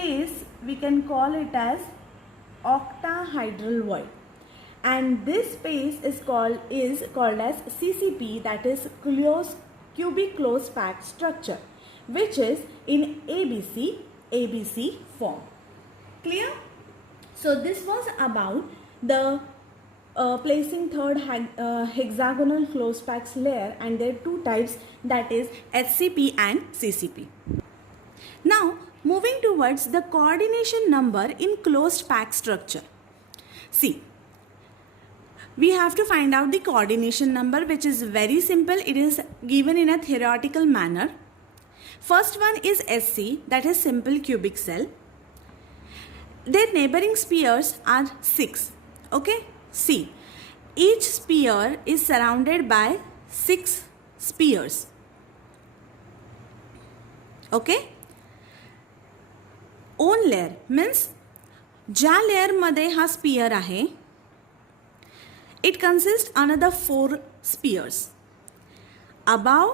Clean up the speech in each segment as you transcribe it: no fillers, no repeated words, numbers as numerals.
space we can call it as octahedral void, and this space is called as CCP, that is cubic closed packed structure, which is in ABC form. Clear? So this was about the placing third hexagonal closed packs layer, and there are two types, that is HCP and CCP. Now moving towards the coordination number in closed pack structure. See, we have to find out the coordination number, which is very simple. It is given in a theoretical manner. First one is SC, that is simple cubic cell. Their neighboring spheres are 6. Okay. See, each sphere is surrounded by 6 spheres. Okay. One layer means ज्या लेयरमध्ये हा sphere आहे, it consist another 4 spheres. Above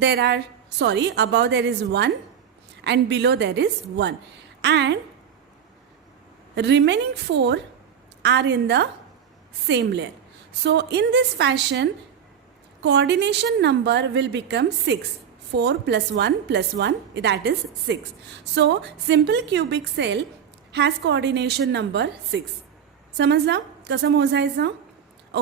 there is 1 and below there is 1, and remaining 4 are in the same layer. So in this fashion, coordination number will become 6. 4 plus 1 plus 1, that is 6. So simple cubic cell has coordination number 6. समजला कसं मोजायचं?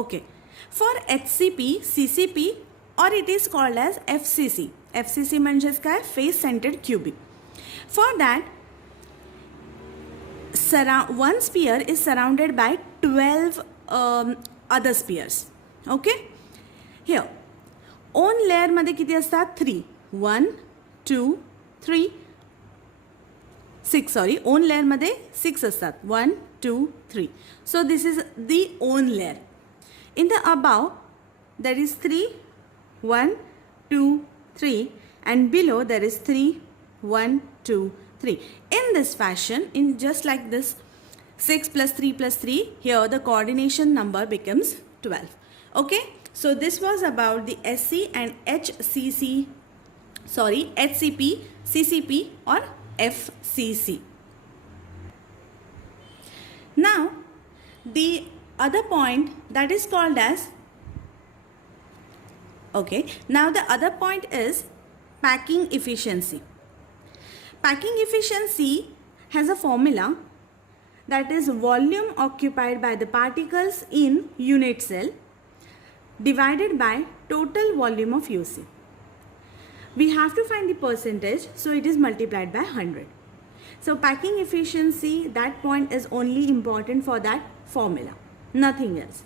Okay. For HCP, CCP, or it is called as FCC. FCC म्हणजेच काय? Face centered cubic. For that, one sphere is surrounded by 12 other spheres. Okay. Here, own layer मध्ये किती असतात? 3. 1, 2, 3, 6. Sorry, own layer मध्ये 6 असतात. 1, 2, 3. So this is the own layer. In the above, there is 3, 1, 2, 3, and below there is 3, 1, 2, 3. In this fashion, in just like this, 6 plus 3 plus 3, here the coordination number becomes 12. Okay. So this was about the SC and HCP, CCP or FCC. Now the other point that is called as, now the other point is packing efficiency. Packing efficiency has a formula, that is volume occupied by the particles in unit cell divided by total volume of UC. We have to find the percentage, so it is multiplied by 100. So packing efficiency, that point is only important for that formula, nothing else.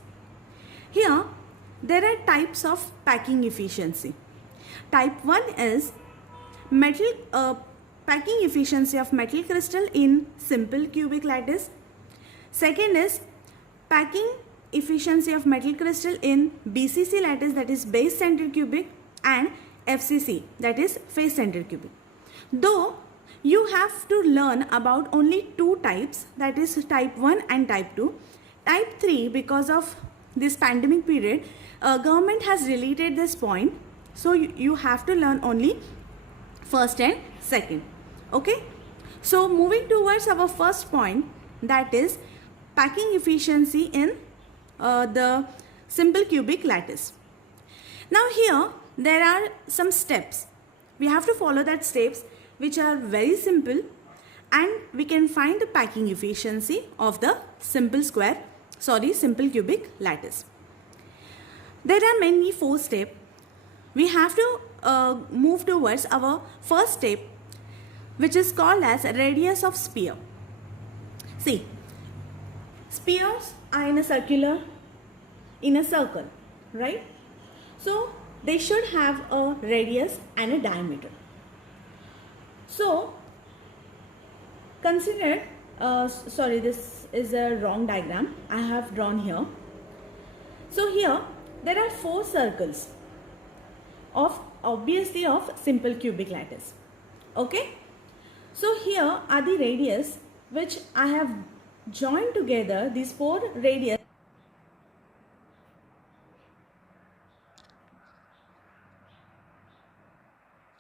Here there are types of packing efficiency. Type 1 is packing efficiency of metal crystal in simple cubic lattice. Second is packing efficiency of metal crystal in BCC lattice, that is base centered cubic, and FCC, that is face centered cubic. Though you have to learn about only 2 types, that is type 1 and type 2. Type 3, because of this pandemic period, government has deleted this point, so you have to learn only first and second. Okay. So moving towards our first point, that is packing efficiency in the simple cubic lattice. Now here there are some steps. We have to follow that steps, which are very simple, and we can find the packing efficiency of the simple cubic lattice. There are many 4 steps. We have to move towards our first step, which is called as radius of sphere. See, spheres are in a circle, right? So they should have a radius and a diameter. So consider, this is a wrong diagram I have drawn here. So here there are 4 circles obviously of simple cubic lattice. Okay. So here are the radius which I have joined together. These 4 radius